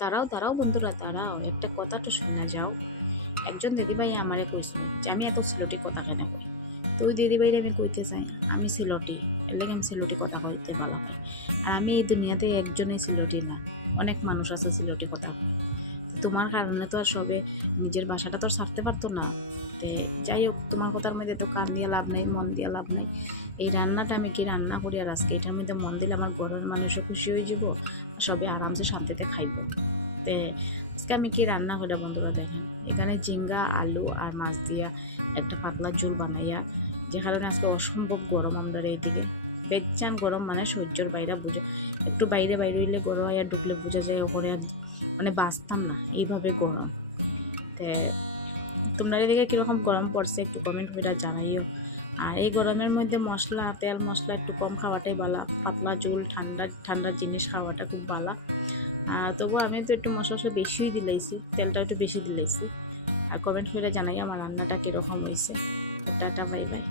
দাঁড়াও দাঁড়াও বন্ধুরা, দাঁড়াও, একটা কথা তো শুনে যাও। একজন দিদিভাই আমারে কইছিল যে আমি এত সিলটি কথা কেন কই। তো ওই দিদিভাইরে আমি কইতে চাই আমি সিলটি, এর লাগে আমি সিলটি কথা কইতে ভালো পাই। আর আমি এই দুনিয়াতে একজনই সিলটি না, অনেক মানুষ আছে সিলটি কথা কয়। তো তোমার কারণে তো আর সবে নিজের বাসাটা তো আর ছাড়তে পারতো না। তে যাই হোক, তোমার কথার মধ্যে তো কান দিয়ে লাভ নাই, মন দিয়ে লাভ নাই। এই রান্নাটা আমি কি রান্না করি, আর আজকে এটার মধ্যে মন দিলে আমার ঘরের মানুষও খুশি হয়ে যাব, আর সবে আরামসে শান্তিতে খাইব। তে আজকে আমি কি রান্না করে বন্ধুরা দেখেন, এখানে ঝিঙ্গা আলু আর মাছ দিয়া একটা পাতলা ঝোল বানাইয়া, যে কারণে আজকে অসম্ভব গরম আমরা এইদিকে। বেচান গরম মানে সহ্যর বাইরে বুঝে, একটু বাইরে বাইরে হইলে গরম আর ঢুকলে বোঝা যায় ওখানে আর মানে বাঁচতাম না, এইভাবে গরম। তে তোমরা এদিকে কীরকম গরম পড়ছে একটু কমেন্ট করে জানাইও। আর এই গরমের মধ্যে মশলা তেল মশলা একটু কম খাওয়াটাই ভালো, পাতলা ঝোল ঠান্ডা ঠান্ডা জিনিস খাওয়াটা খুব ভালো। তবু আমি তো একটু মশলা বেশিই দিলাইছি, তেলটা একটু বেশি দিলাইছি। আর কমেন্ট করে জানাই আমার রান্নাটা কীরকম হয়েছে। Tata, bye bye.